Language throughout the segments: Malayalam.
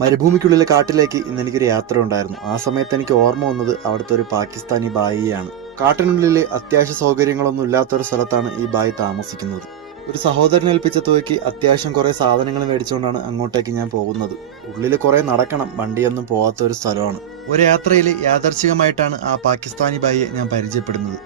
മരുഭൂമിക്കുള്ളിലെ കാട്ടിലേക്ക് ഇന്ന് എനിക്കൊരു യാത്ര ഉണ്ടായിരുന്നു. ആ സമയത്ത് എനിക്ക് ഓർമ്മ വന്നത് അവിടുത്തെ ഒരു പാകിസ്ഥാനി ബായിയാണ്. കാട്ടിനുള്ളിൽ അത്യാവശ്യ സൗകര്യങ്ങളൊന്നും ഇല്ലാത്തൊരു സ്ഥലത്താണ് ഈ ബായി താമസിക്കുന്നത്. ഒരു സഹോദരൻ ഏൽപ്പിച്ച തുകയ്ക്ക് അത്യാവശ്യം കുറേ സാധനങ്ങൾ മേടിച്ചുകൊണ്ടാണ് അങ്ങോട്ടേക്ക് ഞാൻ പോകുന്നത്. ഉള്ളിൽ കുറേ നടക്കണം, വണ്ടിയൊന്നും പോകാത്ത ഒരു സ്ഥലമാണ്. ഒരു യാത്രയിൽ യാദർച്ഛികമായിട്ടാണ് ആ പാകിസ്ഥാനി ബായിയെ ഞാൻ പരിചയപ്പെടുന്നത്.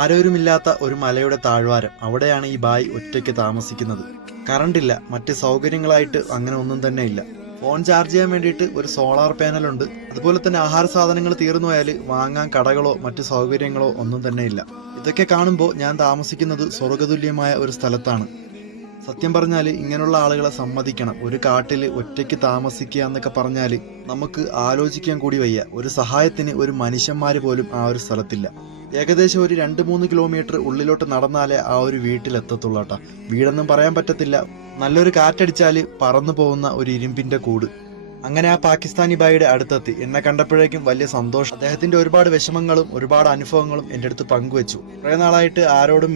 ആരോരുമില്ലാത്ത ഒരു മലയുടെ താഴ്വാരം, അവിടെയാണ് ഈ ബായി ഒറ്റയ്ക്ക് താമസിക്കുന്നത്. കറണ്ടില്ല, മറ്റ് സൗകര്യങ്ങളായിട്ട് അങ്ങനെ ഒന്നും തന്നെ ഇല്ല. ഫോൺ ചാർജ് ചെയ്യാൻ വേണ്ടിയിട്ട് ഒരു സോളാർ പാനലുണ്ട്. അതുപോലെ തന്നെ ആഹാര സാധനങ്ങൾ തീർന്നു പോയാൽ വാങ്ങാൻ കടകളോ മറ്റു സൗകര്യങ്ങളോ ഒന്നും തന്നെ ഇല്ല. ഇതൊക്കെ കാണുമ്പോൾ ഞാൻ താമസിക്കുന്നത് സ്വർഗതുല്യമായ ഒരു സ്ഥലത്താണ്. സത്യം പറഞ്ഞാൽ ഇങ്ങനെയുള്ള ആളുകളെ സമ്മതിക്കണം. ഒരു കാട്ടിൽ ഒറ്റയ്ക്ക് താമസിക്കുക എന്നൊക്കെ പറഞ്ഞാൽ നമുക്ക് ആലോചിക്കാൻ കൂടി വയ്യ. ഒരു സഹായത്തിന് ഒരു മനുഷ്യന്മാർ പോലും ആ ഒരു സ്ഥലത്തില്ല. ഏകദേശം ഒരു 2-3 കിലോമീറ്റർ ഉള്ളിലോട്ട് നടന്നാലേ ആ ഒരു വീട്ടിലെത്തത്തുള്ളൂ കേട്ടോ. വീടൊന്നും പറയാൻ പറ്റത്തില്ല. നല്ലൊരു കാറ്റടിച്ചാൽ പറന്നു പോകുന്ന ഒരു ഇരുമ്പിന്റെ കൂട്. അങ്ങനെ ആ പാകിസ്ഥാനി ബായിയുടെ അടുത്തെത്തി. എന്നെ കണ്ടപ്പോഴേക്കും വലിയ സന്തോഷം. അദ്ദേഹത്തിന്റെ ഒരുപാട് വിഷമങ്ങളും ഒരുപാട് അനുഭവങ്ങളും എൻ്റെ അടുത്ത് പങ്കുവെച്ചു. കുറെ നാളായിട്ട് ആരോടും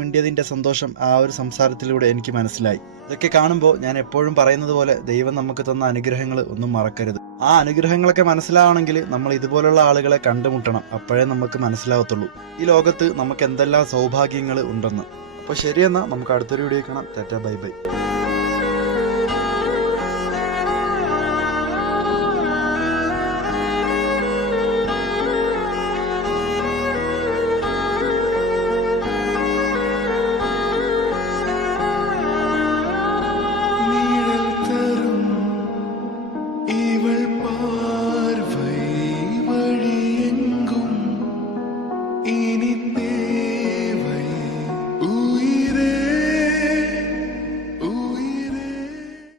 മിണ്ടിയതിന്റെ സന്തോഷം ആ ഒരു സംസാരത്തിലൂടെ എനിക്ക് മനസ്സിലായി. ഇതൊക്കെ കാണുമ്പോൾ ഞാൻ എപ്പോഴും പറയുന്നത് പോലെ ദൈവം നമുക്ക് തന്ന അനുഗ്രഹങ്ങൾ ഒന്നും മറക്കരുത്. ആ അനുഗ്രഹങ്ങളൊക്കെ മനസ്സിലാവണമെങ്കിൽ നമ്മൾ ഇതുപോലുള്ള ആളുകളെ കണ്ടുമുട്ടണം. അപ്പോഴേ നമുക്ക് മനസ്സിലാവത്തുള്ളൂ ഈ ലോകത്ത് നമുക്ക് എന്തെല്ലാം സൗഭാഗ്യങ്ങൾ ഉണ്ടെന്ന്. അപ്പോൾ ശരിയെന്നാ, നമുക്ക് അടുത്തൊരു വീഡിയോ കാണാം. Tata, bye bye.